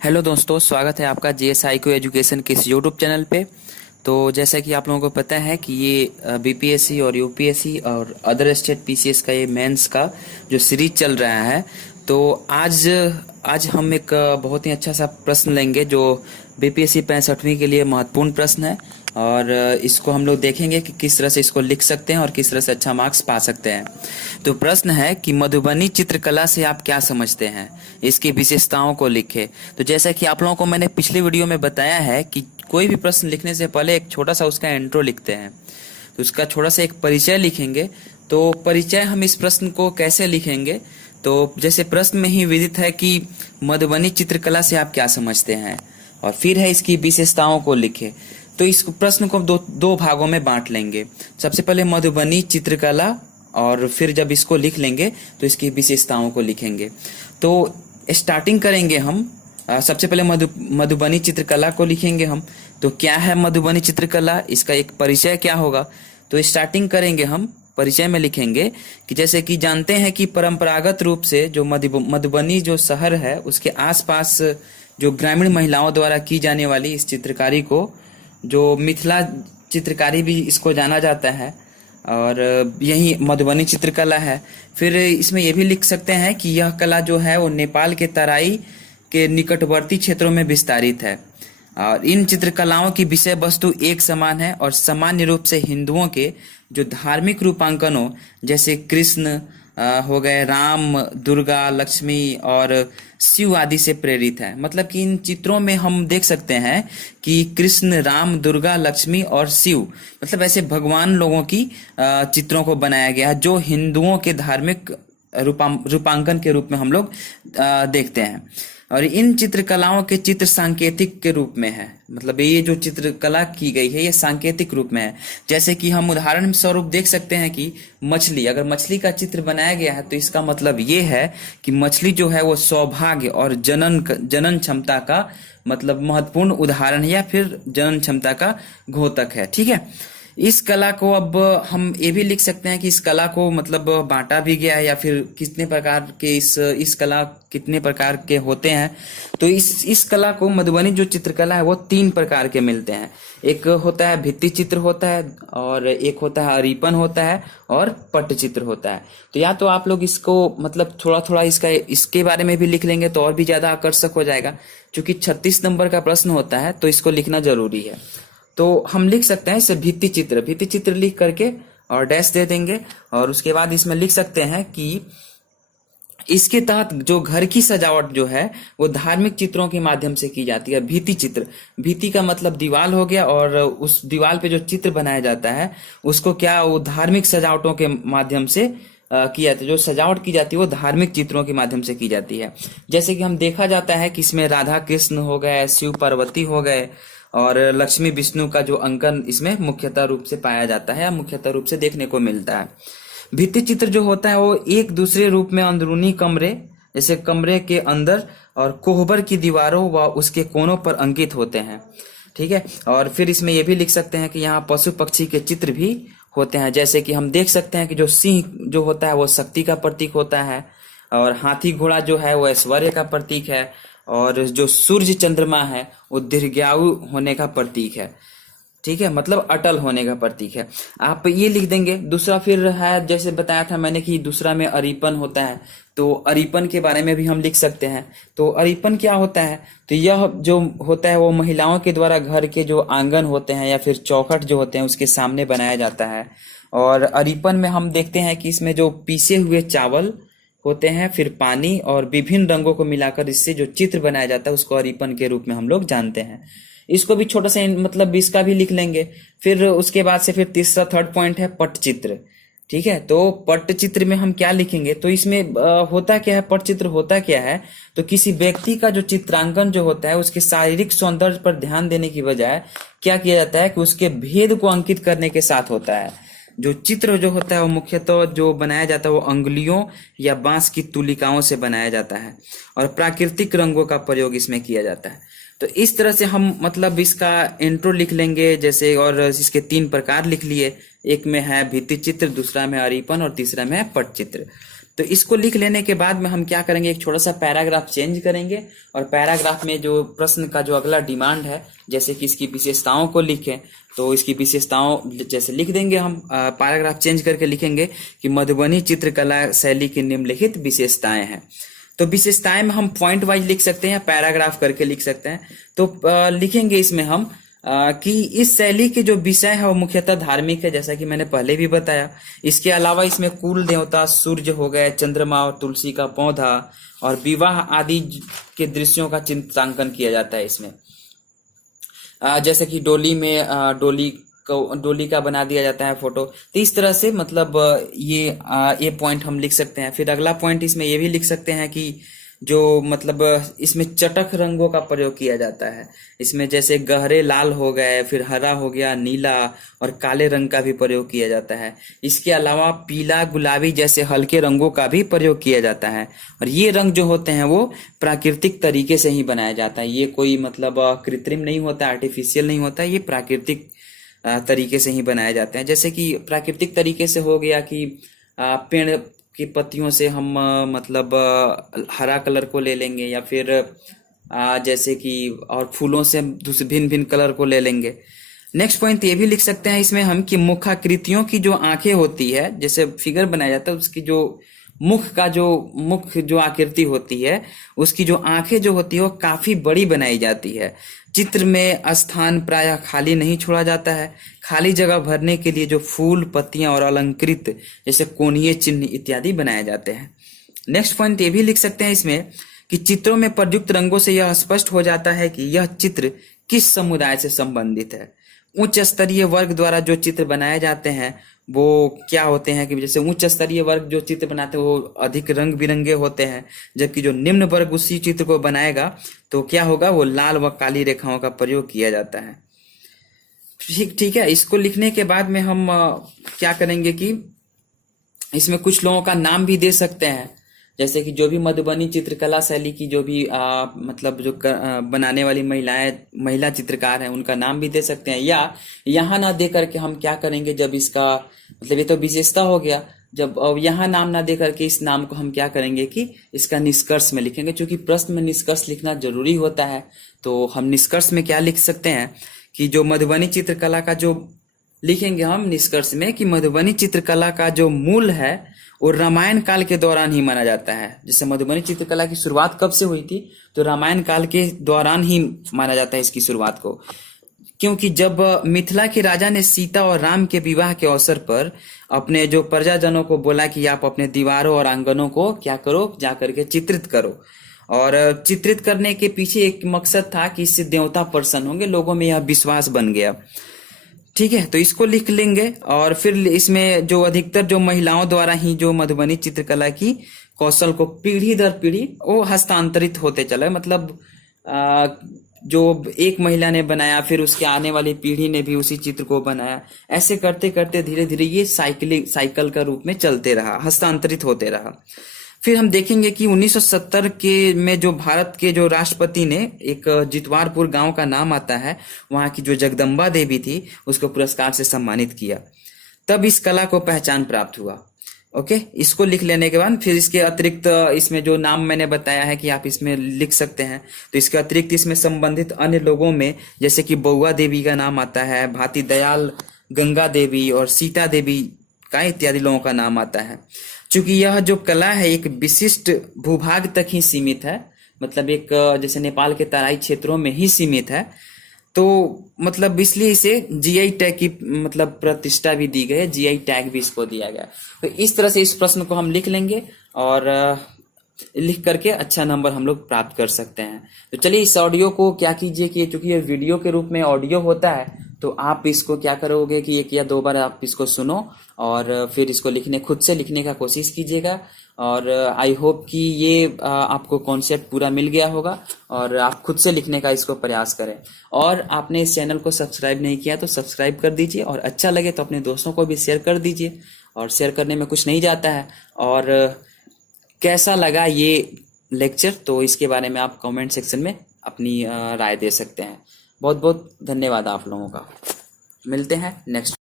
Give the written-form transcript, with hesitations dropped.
Hello दोस्तों, स्वागत है आपका जीएसआई को एजुकेशन के इस यूट्यूब चैनल पे। तो जैसा कि आप लोगों को पता है कि ये बीपीएससी और यूपीएससी और अदर स्टेट पीसीएस का ये मेंस का जो सीरीज चल रहा है। तो आज आज हम एक बहुत ही अच्छा सा प्रश्न लेंगे जो बीपीएससी 65वीं के लिए महत्वपूर्ण प्रश्न है। और इसको हम लोग देखेंगे कि किस तरह से इसको लिख सकते हैं और किस तरह से अच्छा मार्क्स पा सकते हैं। तो प्रश्न है कि मधुबनी चित्रकला से आप क्या समझते हैं, इसकी विशेषताओं को लिखें। तो जैसा कि आप लोगों को मैंने पिछली वीडियो में बताया है कि कोई भी प्रश्न लिखने से पहले एक छोटा सा उसका इंट्रो लिखते हैं, तो उसका छोटा सा एक परिचय लिखेंगे। तो परिचय हम इस प्रश्न को कैसे लिखेंगे, तो जैसे प्रश्न में ही विदित है कि मधुबनी चित्रकला से आप क्या समझते हैं, और फिर है इसकी विशेषताओं को लिखें। तो इस प्रश्न को दो भागों में बांट लेंगे। सबसे पहले मधुबनी चित्रकला, और फिर जब इसको लिख लेंगे तो इसकी विशेषताओं को लिखेंगे। तो स्टार्टिंग करेंगे हम। सबसे पहले मधुबनी चित्रकला को लिखेंगे हम। तो क्या है मधुबनी चित्रकला, इसका एक परिचय क्या होगा। तो स्टार्टिंग करेंगे हम, परिचय में लिखेंगे कि जैसे कि जानते हैं कि परंपरागत रूप से जो मधुबनी जो शहर है उसके आसपास जो ग्रामीण महिलाओं द्वारा की जाने वाली इस चित्रकारी को, जो मिथिला चित्रकारी भी इसको जाना जाता है, और यही मधुबनी चित्रकला है। फिर इसमें यह भी लिख सकते हैं कि यह कला जो है वो नेपाल के तराई के निकटवर्ती क्षेत्रों में विस्तारित है, और इन चित्रकलाओं की विषय वस्तु एक समान है और सामान्य रूप से हिंदुओं के जो धार्मिक रूपांकनों जैसे कृष्ण हो गए, राम, दुर्गा, लक्ष्मी और शिव आदि से प्रेरित है। मतलब कि इन चित्रों में हम देख सकते हैं कि कृष्ण, राम, दुर्गा, लक्ष्मी और शिव, मतलब ऐसे भगवान लोगों की चित्रों को बनाया गया है जो हिंदुओं के धार्मिक रूपांकन के रूप में हम लोग देखते हैं। और इन चित्रकलाओं के चित्र सांकेतिक के रूप में है, मतलब ये जो चित्रकला की गई है ये सांकेतिक रूप में है। जैसे कि हम उदाहरण स्वरूप देख सकते हैं कि मछली, अगर मछली का चित्र बनाया गया है तो इसका मतलब ये है कि मछली जो है वो सौभाग्य और जनन क्षमता का मतलब महत्वपूर्ण उदाहरण है, या फिर जनन क्षमता का घोतक है। ठीक है, इस कला को अब हम ये भी लिख सकते हैं कि इस कला को मतलब बांटा भी गया है, या फिर कितने प्रकार के इस कला कितने प्रकार के होते हैं। तो इस कला को, मधुबनी जो चित्रकला है वो 3 प्रकार के मिलते हैं। एक होता है भित्ति चित्र होता है, और एक होता है अरिपन होता है, और पट्टचित्र होता है। तो या तो आप लोग इसको मतलब थोड़ा थोड़ा इसके बारे में भी लिख लेंगे तो और भी ज्यादा आकर्षक हो जाएगा। क्योंकि 36 नंबर का प्रश्न होता है तो इसको लिखना जरूरी है। तो हम लिख सकते हैं इसे भित्ति चित्र लिख करके और डैश दे देंगे। और उसके बाद इसमें लिख सकते हैं कि इसके तहत जो घर की सजावट जो है वो धार्मिक चित्रों के माध्यम से की जाती है। भित्ति चित्र, भित्ति का मतलब दीवार हो गया, और उस दीवार पे जो चित्र बनाया जाता है उसको क्या, वो धार्मिक सजावटों के माध्यम से की जाती है। जो सजावट की जाती है वो धार्मिक चित्रों के माध्यम से की जाती है। जैसे कि हम देखा जाता है कि इसमें राधा कृष्ण हो गए, शिव पार्वती हो गए, और लक्ष्मी विष्णु का जो अंकन इसमें मुख्यतः रूप से पाया जाता है, या मुख्यतः रूप से देखने को मिलता है। भित्ति चित्र जो होता है वो एक दूसरे रूप में अंदरूनी कमरे, जैसे कमरे के अंदर और कोहबर की दीवारों व उसके कोनों पर अंकित होते हैं। ठीक है, और फिर इसमें यह भी लिख सकते हैं कि यहाँ पशु पक्षी के चित्र भी होते हैं। जैसे कि हम देख सकते हैं कि जो सिंह जो होता है वो शक्ति का प्रतीक होता है, और हाथी घोड़ा जो है वो ऐश्वर्य का प्रतीक है, और जो सूर्य चंद्रमा है वो दीर्घायु होने का प्रतीक है। ठीक है, मतलब अटल होने का प्रतीक है। आप ये लिख देंगे। दूसरा फिर है, जैसे बताया था मैंने कि दूसरा में अरिपन होता है, तो अरिपन के बारे में भी हम लिख सकते हैं। तो अरिपन क्या होता है, तो यह जो होता है वो महिलाओं के द्वारा घर के जो आंगन होते हैं या फिर चौखट जो होते हैं उसके सामने बनाया जाता है। और अरिपन में हम देखते हैं कि इसमें जो पीसे हुए चावल होते हैं, फिर पानी और विभिन्न रंगों को मिलाकर इससे जो चित्र बनाया जाता है उसको अरिपन के रूप में हम लोग जानते हैं। इसको भी छोटा सा मतलब इसका भी लिख लेंगे। फिर उसके बाद से फिर तीसरा थर्ड पॉइंट है पट्टचित्र। ठीक है, तो पट्टचित्र में हम क्या लिखेंगे, तो इसमें होता क्या है, पट्टचित्र होता क्या है, तो किसी व्यक्ति का जो चित्रांकन जो होता है उसके शारीरिक सौंदर्य पर ध्यान देने की बजाय क्या किया जाता है कि उसके भेद को अंकित करने के साथ होता है। जो चित्र जो होता है वो मुख्यतः जो बनाया जाता है वो अंगुलियों या बांस की तुलिकाओं से बनाया जाता है, और प्राकृतिक रंगों का प्रयोग इसमें किया जाता है। तो इस तरह से हम मतलब इसका इंट्रो लिख लेंगे जैसे, और इसके 3 प्रकार लिख लिए। एक में है भित्ति चित्र, दूसरा में अरिपन, और तीसरा में है पट्टचित्र। तो इसको लिख लेने के बाद में हम क्या करेंगे, एक छोटा सा पैराग्राफ चेंज करेंगे और पैराग्राफ में जो प्रश्न का जो अगला डिमांड है, जैसे कि इसकी विशेषताओं को लिखें, तो इसकी विशेषताओं जैसे लिख देंगे हम, पैराग्राफ चेंज करके लिखेंगे कि मधुबनी चित्रकला शैली की निम्नलिखित विशेषताएं हैं। तो विशेषताएं में हम पॉइंट वाइज लिख सकते हैं, पैराग्राफ करके लिख सकते हैं। तो लिखेंगे इसमें हम कि इस शैली के जो विषय है वो मुख्यतः धार्मिक है, जैसा कि मैंने पहले भी बताया। इसके अलावा इसमें कुल देवता सूर्य हो गए, चंद्रमा और तुलसी का पौधा और विवाह आदि के दृश्यों का चित्रांकन किया जाता है इसमें। जैसे कि डोली में डोली का बना दिया जाता है फोटो। तो इस तरह से मतलब ये पॉइंट हम लिख सकते हैं। फिर अगला पॉइंट इसमें ये भी लिख सकते हैं कि जो मतलब इसमें चटक रंगों का प्रयोग किया जाता है। इसमें जैसे गहरे लाल हो गए, फिर हरा हो गया, नीला और काले रंग का भी प्रयोग किया जाता है। इसके अलावा पीला, गुलाबी जैसे हल्के रंगों का भी प्रयोग किया जाता है। और ये रंग जो होते हैं वो प्राकृतिक तरीके से ही बनाया जाता है। ये कोई मतलब कृत्रिम नहीं होता, आर्टिफिशियल नहीं होता, ये प्राकृतिक तरीके से ही बनाए जाते हैं। जैसे कि प्राकृतिक तरीके से हो गया कि पेड़ की पत्तियों से हम मतलब हरा कलर को ले लेंगे, या फिर जैसे कि और फूलों से दूसरे भिन्न भिन्न कलर को ले लेंगे। नेक्स्ट पॉइंट ये भी लिख सकते हैं इसमें हम कि मुखाकृतियों की जो आंखें होती है, जैसे फिगर बनाया जाता है, उसकी जो मुख जो आकृति होती है, उसकी जो आंखें जो होती है वो काफी बड़ी बनाई जाती है। चित्र में स्थान प्रायः खाली नहीं छोड़ा जाता है। खाली जगह भरने के लिए जो फूल, पत्तियां और अलंकृत जैसे कोणीय चिन्ह इत्यादि बनाए जाते हैं। नेक्स्ट पॉइंट ये भी लिख सकते हैं इसमें कि चित्रों में प्रयुक्त रंगों से यह स्पष्ट हो जाता है कि यह चित्र किस समुदाय से संबंधित है। उच्च स्तरीय वर्ग द्वारा जो चित्र बनाए जाते हैं वो क्या होते हैं कि जैसे उच्च स्तरीय वर्ग जो चित्र बनाते हैं वो अधिक रंग बिरंगे होते हैं, जबकि जो निम्न वर्ग उसी चित्र को बनाएगा तो क्या होगा, वो लाल व काली रेखाओं का प्रयोग किया जाता है। ठीक है। इसको लिखने के बाद में हम क्या करेंगे कि इसमें कुछ लोगों का नाम भी दे सकते हैं, जैसे कि जो भी मधुबनी चित्रकला शैली की जो भी मतलब जो बनाने वाली महिला चित्रकार हैं उनका नाम भी दे सकते हैं। या यहाँ ना दे करके हम क्या करेंगे, जब इसका मतलब ये तो विशेषता हो गया, जब अब यहाँ नाम ना दे करके इस नाम को हम क्या करेंगे कि इसका निष्कर्ष में लिखेंगे। क्योंकि प्रश्न में निष्कर्ष लिखना जरूरी होता है, तो हम निष्कर्ष में क्या लिख सकते हैं कि जो मधुबनी चित्रकला का जो लिखेंगे हम निष्कर्ष में कि मधुबनी चित्रकला का जो मूल है वो रामायण काल के दौरान ही माना जाता है। जैसे मधुबनी चित्रकला की शुरुआत कब से हुई थी, तो रामायण काल के दौरान ही माना जाता है इसकी शुरुआत को। क्योंकि जब मिथिला के राजा ने सीता और राम के विवाह के अवसर पर अपने जो प्रजाजनों को बोला कि आप अपने दीवारों और आंगनों को क्या करो, जा करके चित्रित करो। और चित्रित करने के पीछे एक मकसद था कि इससे देवता प्रसन्न होंगे, लोगों में यह विश्वास बन गया। ठीक है, तो इसको लिख लेंगे। और फिर इसमें जो अधिकतर जो महिलाओं द्वारा ही जो मधुबनी चित्रकला की कौशल को पीढ़ी दर पीढ़ी वो हस्तांतरित होते चले। मतलब जो एक महिला ने बनाया, फिर उसके आने वाली पीढ़ी ने भी उसी चित्र को बनाया। ऐसे करते करते धीरे धीरे ये साइकिल का रूप में चलते रहा, हस्तांतरित होते रहा। फिर हम देखेंगे कि 1970 के में जो भारत के जो राष्ट्रपति ने एक जितवारपुर गांव का नाम आता है, वहां की जो जगदम्बा देवी थी उसको पुरस्कार से सम्मानित किया, तब इस कला को पहचान प्राप्त हुआ। ओके, इसको लिख लेने के बाद फिर इसके अतिरिक्त इसमें जो नाम मैंने बताया है कि आप इसमें लिख सकते हैं, तो इसके अतिरिक्त इसमें संबंधित अन्य लोगों में जैसे कि बउआ देवी का नाम आता है, भाती दयाल, गंगा देवी और सीता देवी का इत्यादि लोगों का नाम आता है। चूंकि यह जो कला है एक विशिष्ट भूभाग तक ही सीमित है, मतलब एक जैसे नेपाल के तराई क्षेत्रों में ही सीमित है, तो मतलब इसलिए इसे जीआई टैग की मतलब प्रतिष्ठा भी दी गई है, जीआई टैग भी इसको दिया गया। तो इस तरह से इस प्रश्न को हम लिख लेंगे और लिख करके अच्छा नंबर हम लोग प्राप्त कर सकते हैं। तो चलिए इस ऑडियो को क्या कीजिए कि चूंकि ये वीडियो के रूप में ऑडियो होता है, तो आप इसको क्या करोगे कि एक या दो बार आप इसको सुनो और फिर इसको खुद से लिखने का कोशिश कीजिएगा। और आई होप कि ये आपको कॉन्सेप्ट पूरा मिल गया होगा और आप खुद से लिखने का इसको प्रयास करें। और आपने इस चैनल को सब्सक्राइब नहीं किया तो सब्सक्राइब कर दीजिए, और अच्छा लगे तो अपने दोस्तों को भी शेयर कर दीजिए, और शेयर करने में कुछ नहीं जाता है। और कैसा लगा ये लेक्चर, तो इसके बारे में आप कमेंट सेक्शन में अपनी राय दे सकते हैं। बहुत बहुत धन्यवाद आप लोगों का। मिलते हैं नेक्स्ट